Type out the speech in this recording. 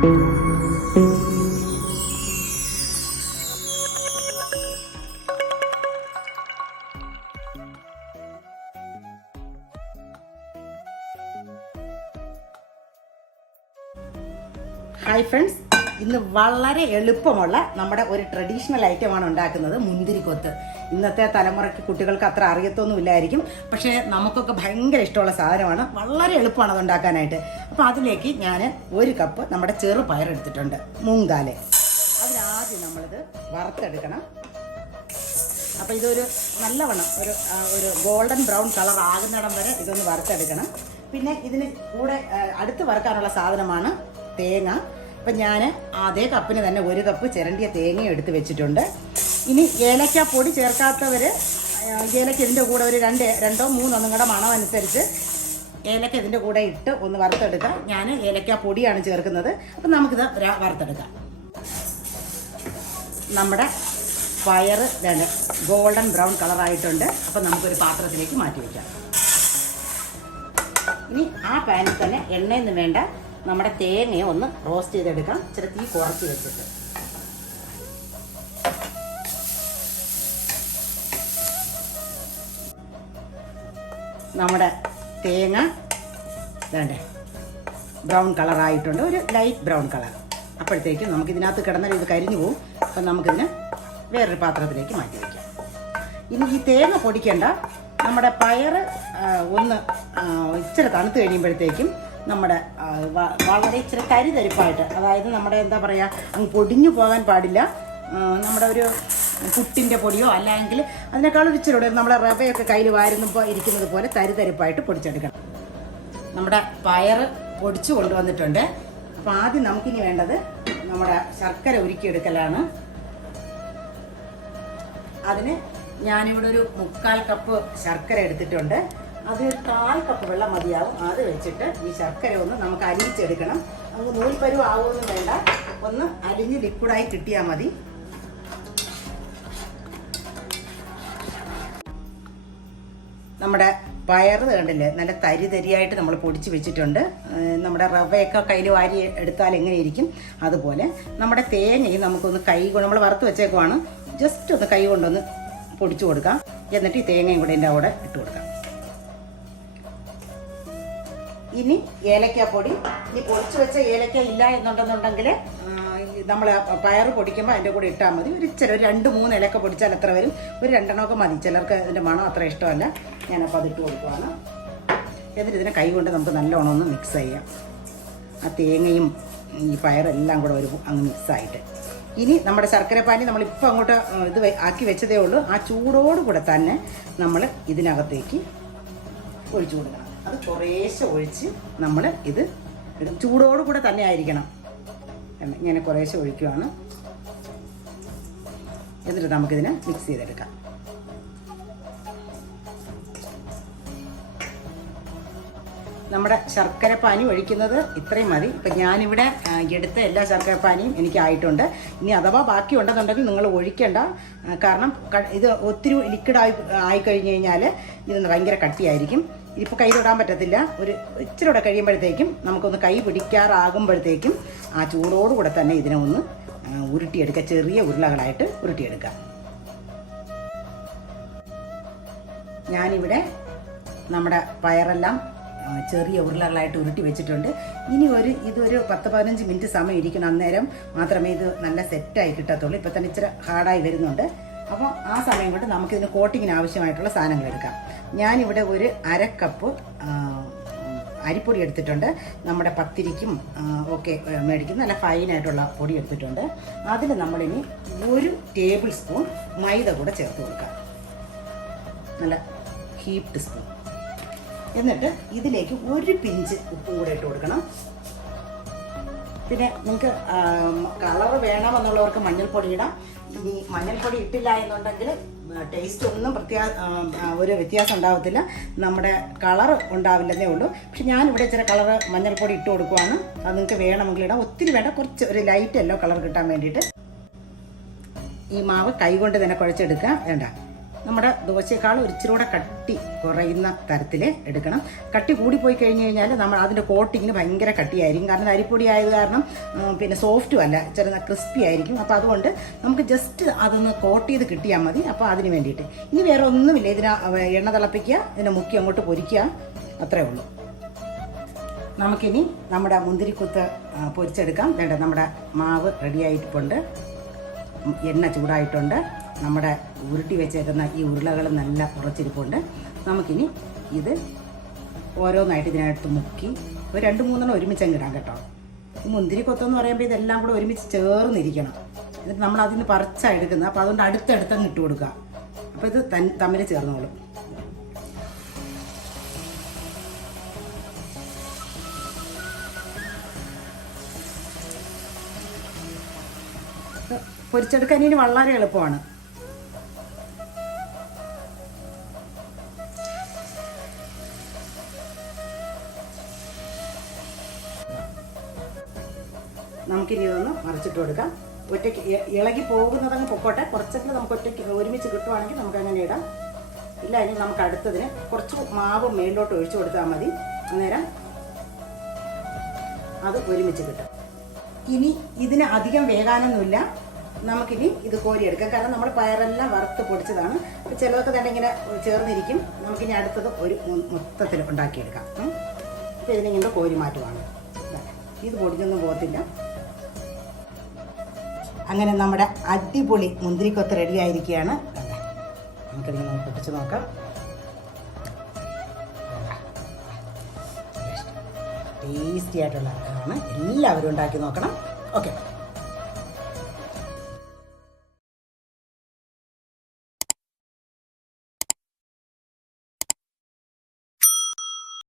Hi friends ഇന്ന് വളരെ എളുപ്പമുള്ള നമ്മുടെ ഒരു ട്രഡീഷണൽ ഐറ്റമാണ് ഉണ്ടാക്കുന്നത് മുന്തിരിക്കൊത്ത്. ഇന്നത്തെ തലമുറയ്ക്ക് കുട്ടികൾക്ക് അത്ര അറിയത്തൊന്നുമില്ലായിരിക്കും. പക്ഷേ നമുക്കൊക്കെ ഭയങ്കര ഇഷ്ടമുള്ള സാധനമാണ്. വളരെ എളുപ്പമാണ് അത് ഉണ്ടാക്കാനായിട്ട്. അപ്പോൾ അതിലേക്ക് ഞാൻ ഒരു കപ്പ് നമ്മുടെ ചെറു പയറെടുത്തിട്ടുണ്ട് മൂങ്കാൽ അതിനാദ്യം നമ്മളിത് വറുത്തെടുക്കണം. അപ്പോൾ ഇതൊരു നല്ലവണ്ണം ഒരു ഒരു ഗോൾഡൻ ബ്രൗൺ കളർ ആകുന്നിടം വരെ ഇതൊന്ന് വറുത്തെടുക്കണം. പിന്നെ ഇതിന് കൂടെ അടുത്ത് വറുക്കാനുള്ള സാധനമാണ് തേങ്ങ. അപ്പം ഞാൻ അതേ കപ്പിന് തന്നെ ഒരു കപ്പ് ചിരണ്ടിയ തേങ്ങ എടുത്ത് വെച്ചിട്ടുണ്ട്. ഇനി ഏലക്കാപ്പൊടി പൊടി ചേർക്കാത്തവർ ഏലക്ക ഇതിന്റെ കൂടെ ഒരു രണ്ട് രണ്ടോ മൂന്നോ നിങ്ങളുടെ മണം അനുസരിച്ച് ഏലക്ക ഇതിന്റെ കൂടെ ഇട്ട് ഒന്ന് വറുത്തെടുക്കാം. ഞാൻ ഏലക്ക പൊടിയാണ് ചേർക്കുന്നത്. അപ്പം നമുക്കിത് വറുത്തെടുക്കാം. നമ്മുടെ പയർ ഇതാണ് ഗോൾഡൻ ബ്രൗൺ കളറായിട്ടുണ്ട്. അപ്പം നമുക്കൊരു പാത്രത്തിലേക്ക് മാറ്റി വയ്ക്കാം ഇനി ആ പാനിൽ തന്നെ എണ്ണയൊന്നും വേണ്ട. നമ്മുടെ തേങ്ങയെ ഒന്ന് റോസ്റ്റ് ചെയ്തെടുക്കാം. ഇച്ചിരി തീ കുറച്ച് വെച്ചിട്ട്. നമ്മുടെ തേങ്ങ. വേണ്ടേ ബ്രൗൺ കളറായിട്ടുണ്ട്. ഒരു ലൈറ്റ് ബ്രൗൺ കളർ. അപ്പോഴത്തേക്കും നമുക്ക് ഇതിനകത്ത് കിടന്നാൽ ഇത് കരിഞ്ഞു പോവും. അപ്പം നമുക്കിതിന് വേറൊരു പാത്രത്തിലേക്ക് മാറ്റി വയ്ക്കാം ഇനി ഈ തേങ്ങ പൊടിക്കേണ്ട. നമ്മുടെ പയർ ഒന്ന് ഇച്ചിരി തണുത്ത് കഴിയുമ്പോഴത്തേക്കും നമ്മുടെ വളരെ ഇച്ചിരി കരിതരിപ്പായിട്ട് അതായത് നമ്മുടെ എന്താ പറയുക അങ്ങ് പൊടിഞ്ഞു പോകാൻ പാടില്ല. നമ്മുടെ ഒരു പുട്ടിന്റെ പൊടിയോ അല്ലെങ്കിൽ അതിനേക്കാളും ഇച്ചിരി കൂടെ നമ്മുടെ റവയൊക്കെ കയ്യിൽ വാരുന്നപ്പോൾ ഇരിക്കുന്നത് പോലെ തരിതരിപ്പായിട്ട് പൊടിച്ചെടുക്കണം. നമ്മുടെ പയർ പൊടിച്ചു കൊണ്ടുവന്നിട്ടുണ്ട്. അപ്പോൾ ആദ്യം നമുക്കിനി വേണ്ടത് നമ്മുടെ ശർക്കര ഉരുക്കിയെടുക്കലാണ്. അതിന് ഞാനിവിടെ ഒരു മുക്കാൽ കപ്പ് ശർക്കര എടുത്തിട്ടുണ്ട്. അത് കാൽ കപ്പ് വെള്ളം മതിയാവും. അത് വെച്ചിട്ട് ഈ ശർക്കര ഒന്ന് നമുക്ക് അലിയിച്ചെടുക്കണം നമുക്ക് നൂൽപ്പരുവ് ആവുമൊന്നും വേണ്ട. ഒന്ന് അലിഞ്ഞ് ലിക്വിഡായി കിട്ടിയാൽ മതി. നമ്മുടെ പയർ കണ്ടില്ലേ? നല്ല തരി തരിയായിട്ട് നമ്മൾ പൊടിച്ച് വെച്ചിട്ടുണ്ട്. നമ്മുടെ റവയൊക്കെ കയ്യിൽ വാരി എടുത്താൽ എങ്ങനെയിരിക്കും? അതുപോലെ നമ്മുടെ തേങ്ങയും നമുക്കൊന്ന് കൈ കൊണ്ട് നമ്മൾ വറുത്ത് വെച്ചേക്കുവാണ്. ജസ്റ്റ് ഒന്ന് കൈ കൊണ്ടൊന്ന് പൊടിച്ചു കൊടുക്കാം. എന്നിട്ട് ഈ തേങ്ങയും കൂടെ ഇതിന്റെ അവിടെ ഇട്ട് കൊടുക്കാം. ഇനി ഏലക്കാപ്പൊടി. ഇനി പൊടിച്ചു വെച്ച ഏലക്ക ഇല്ല എന്നുണ്ടെന്നുണ്ടെങ്കിൽ നമ്മൾ പയർ പൊടിക്കുമ്പോൾ അതിന്റെ കൂടെ ഇട്ടാൽ മതി. ഒരു ഇച്ചിരി ഒരു രണ്ട് മൂന്ന് ഇലക്ക പൊടിച്ചാൽ എത്ര വരും? ഒരു രണ്ടെണ്ണമൊക്കെ മതി. ചിലർക്ക് അതിന്റെ മണം അത്ര ഇഷ്ടമല്ല. ഞാനപ്പോൾ അതിട്ട് കൊടുക്കുവാണ്. എന്നിട്ട് ഇതിനെ കൈ കൊണ്ട് നമുക്ക് നല്ലോണം ഒന്ന് മിക്സ് ചെയ്യാം. ആ തേങ്ങയും ഈ പയറെല്ലാം കൂടെ ഒരു അങ്ങ് മിക്സായിട്ട് ഇനി നമ്മുടെ ശർക്കരപ്പാനി നമ്മളിപ്പോൾ അങ്ങോട്ട് ഇത് ആക്കി വെച്ചതേ ഉള്ളൂ. ആ ചൂടോടുകൂടെ തന്നെ നമ്മൾ ഇതിനകത്തേക്ക് ഒഴിച്ചു കൊടുക്കണം. അത് കുറേശ്ശെ ഒഴിച്ച് നമ്മൾ ഇത് ചൂടോടുകൂടെ തന്നെ ആയിരിക്കണം. ഇങ്ങനെ കുറേശ്ശെ ഒഴിക്കുവാണ്. എന്നിട്ട് നമുക്കിതിനെ മിക്സ് ചെയ്തെടുക്കാം. നമ്മുടെ ശർക്കര പാനി ഒഴിക്കുന്നത് ഇത്രയും മതി. ഇപ്പം ഞാനിവിടെ എടുത്ത എല്ലാ ശർക്കര പാനിയും എനിക്കായിട്ടുണ്ട് ഇനി അഥവാ ബാക്കി ഉണ്ടെന്നുണ്ടെങ്കിൽ നിങ്ങൾ ഒഴിക്കേണ്ട. കാരണം ഇത് ഒത്തിരി ലിക്വിഡായി ആയി കഴിഞ്ഞ് കഴിഞ്ഞാൽ ഇത് ഭയങ്കര കട്ടിയായിരിക്കും. ഇതിപ്പോൾ കയ്യിലിടാൻ പറ്റത്തില്ല. ഒരു ഇച്ചിരി കൂടെ കഴിയുമ്പോഴത്തേക്കും നമുക്കൊന്ന് കൈ പിടിക്കാറാകുമ്പോഴത്തേക്കും ആ ചൂടോടുകൂടെ തന്നെ ഇതിനെ ഒന്ന് ഉരുട്ടിയെടുക്കുക ചെറിയ ഉരുളകളായിട്ട് ഉരുട്ടിയെടുക്കുക ഞാനിവിടെ നമ്മുടെ പയറെല്ലാം ചെറിയ ഉരുളകളായിട്ട് ഉരുട്ടി വെച്ചിട്ടുണ്ട്. ഇനി ഒരു ഇതൊരു പത്ത് പതിനഞ്ച് മിനിറ്റ് സമയം ഇരിക്കണം അന്നേരം മാത്രമേ ഇത് നല്ല സെറ്റായി കിട്ടത്തുള്ളൂ. ഇപ്പം തന്നെ ഇച്ചിരി ഹാർഡായി വരുന്നുണ്ട്. അപ്പോൾ ആ സമയം കൊണ്ട് നമുക്കിതിന് കോട്ടിങ്ങിന് ആവശ്യമായിട്ടുള്ള സാധനങ്ങൾ എടുക്കാം. ഞാനിവിടെ ഒരു അര കപ്പ് അരിപ്പൊടി എടുത്തിട്ടുണ്ട്. നമ്മുടെ പത്തിരിക്കും ഒക്കെ മേടിക്കുന്ന നല്ല ഫൈനായിട്ടുള്ള പൊടി എടുത്തിട്ടുണ്ട്. അതിൽ നമ്മളിനി ഒരു ടേബിൾ സ്പൂൺ മൈദ കൂടെ ചേർത്ത് കൊടുക്കാം. നല്ല ഹീപ്ഡ് സ്പൂൺ എന്നിട്ട് ഇതിലേക്ക് ഒരു പിഞ്ച് ഉപ്പ് കൂടെ ഇട്ട് കൊടുക്കണം. പിന്നെ നിങ്ങൾക്ക് കളർ വേണമെന്നുള്ളവർക്ക് മഞ്ഞൾപ്പൊടി ഇടാം. ഇനി മഞ്ഞൾപ്പൊടി ഇട്ടില്ല എന്നുണ്ടെങ്കിൽ ടേസ്റ്റ് ഒന്നും പ്രത്യാ ഒരു വ്യത്യാസം ഉണ്ടാവത്തില്ല. നമ്മുടെ കളർ ഉണ്ടാവില്ലെന്നേ ഉള്ളൂ. പക്ഷെ ഞാനിവിടെ ഇച്ചിരി കളർ മഞ്ഞൾപ്പൊടി ഇട്ട് കൊടുക്കുവാണ്. അത് നിങ്ങൾക്ക് വേണമെങ്കിൽ ഇടാം. ഒത്തിരി വേണ്ട കുറച്ച് ഒരു ലൈറ്റ് യെല്ലോ കളർ കിട്ടാൻ വേണ്ടിയിട്ട്. ഈ മാവ് കൈകൊണ്ട് തന്നെ കുഴച്ചെടുക്കാം വേണ്ട. നമ്മുടെ ദോശയേക്കാൾ ഒരു ഇച്ചിരി കൂടെ കട്ടി കുറയുന്ന തരത്തിൽ എടുക്കണം. കട്ടി കൂടിപ്പോയി കഴിഞ്ഞ് കഴിഞ്ഞാൽ നമ്മൾ അതിന്റെ കോട്ടിങ്ങിന് ഭയങ്കര കട്ടിയായിരിക്കും. കാരണം അരിപ്പൊടി ആയത് കാരണം പിന്നെ സോഫ്റ്റും അല്ല ചെറുന്ന ക്രിസ്പി ആയിരിക്കും. അപ്പോൾ അതുകൊണ്ട് നമുക്ക് ജസ്റ്റ് അതൊന്ന് കോട്ട് ചെയ്ത് കിട്ടിയാൽ മതി. അപ്പോൾ അതിന് വേണ്ടിയിട്ട്. ഇനി വേറെ ഒന്നുമില്ല. ഇതിന് എണ്ണ തിളപ്പിക്കുക ഇതിനെ മുക്കി അങ്ങോട്ട് പൊരിക്കുക. അത്രേ ഉള്ളൂ. നമുക്കിനി നമ്മുടെ മുന്തിരിക്കുത്ത് പൊരിച്ചെടുക്കാം. വേണ്ട നമ്മുടെ മാവ് റെഡി ആയിട്ടുണ്ട്. എണ്ണ ചൂടായിട്ടുണ്ട്. നമ്മുടെ ഉരുട്ടി വെച്ചേക്കുന്ന ഈ ഉരുളകൾ നല്ല ഉറച്ചിരിപ്പുണ്ട് നമുക്കിനി ഇത് ഓരോന്നായിട്ട് ഇതിനകത്ത് മുക്കി ഒരു രണ്ട് മൂന്നെണ്ണം ഒരുമിച്ചങ്ങ് ഇടാം കേട്ടോ. ഈ മുന്തിരി കൊത്തെന്ന് പറയുമ്പോൾ ഇതെല്ലാം കൂടെ ഒരുമിച്ച് ചേർന്നിരിക്കണം. എന്നിട്ട് നമ്മൾ അതിന് പറിച്ചാണ് എടുക്കുന്നത്. അപ്പോൾ അതുകൊണ്ട് അടുത്തടുത്തങ്ങ് ഇട്ട് കൊടുക്കുക. അപ്പോൾ ഇത് തൻ തമ്മിൽ ചേർന്നോളും. പൊരിച്ചെടുക്കാൻ ഇനി വളരെ എളുപ്പമാണ്. നമുക്കിനി ഇതൊന്ന് മറിച്ചിട്ട് കൊടുക്കാം. ഒറ്റയ്ക്ക് ഇളകി പോകുന്നതങ്ങ് പൊക്കോട്ടെ. കുറച്ചെങ്കിലും നമുക്ക് ഒറ്റയ്ക്ക് ഒരുമിച്ച് കിട്ടുവാണെങ്കിൽ നമുക്ക് അങ്ങനെ ഇടാം. ഇല്ല ഇനി നമുക്ക് അടുത്തതിന് കുറച്ച് മാവ് മേളിലോട്ട് ഒഴിച്ചു കൊടുത്താൽ മതി. അന്നേരം അത് ഒരുമിച്ച് കിട്ടും. ഇനി ഇതിന് അധികം വേകാനൊന്നുമില്ല. നമുക്കിനി ഇത് കോരിയെടുക്കാം. കാരണം നമ്മൾ പയറെല്ലാം വറുത്ത് പൊടിച്ചതാണ്. അപ്പോൾ ചിലതൊക്കെ തന്നെ ഇങ്ങനെ ചേർന്നിരിക്കും. നമുക്കിനി അടുത്തത് ഒരു മൊത്തത്തിൽ ഉണ്ടാക്കിയെടുക്കാം. അപ്പോൾ ഇതിനെ ഇങ്ങനെ കോരി മാറ്റുവാണ്. ഇത് പൊടിഞ്ഞൊന്നും പോകത്തില്ല. അങ്ങനെ നമ്മുടെ അടിപൊളി മുന്തിരിക്കൊത്ത് റെഡി ആയിരിക്കുകയാണ് ഒന്ന് പൊട്ടിച്ച് നോക്കാം ടേസ്റ്റി ആയിട്ടുള്ള എല്ലാവരും ഉണ്ടാക്കി നോക്കണം ഓക്കെ